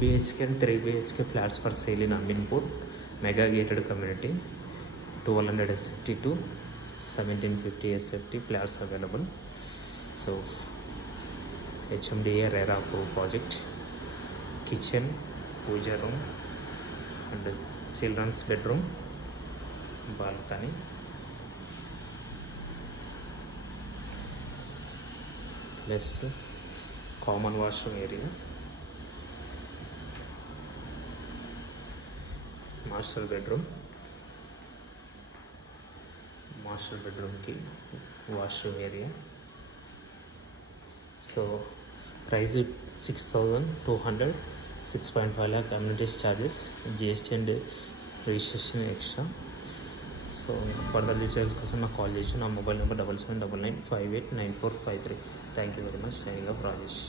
BHK and 3 BHK flats for sale in Aminpur, mega gated community, 1200 SFT to 1750 SFT flats available. So HMDA RERA approved project. Kitchen, puja room and children's bedroom, balcony, plus common washroom area, master bedroom ki washroom area. So price is 6,200, 6.5 lakh amenities charges, GST and registration extra. So further details కోసం నాకు call చేసి నా mobile number 7799989453. Thank you very much. Signing off Rajesh.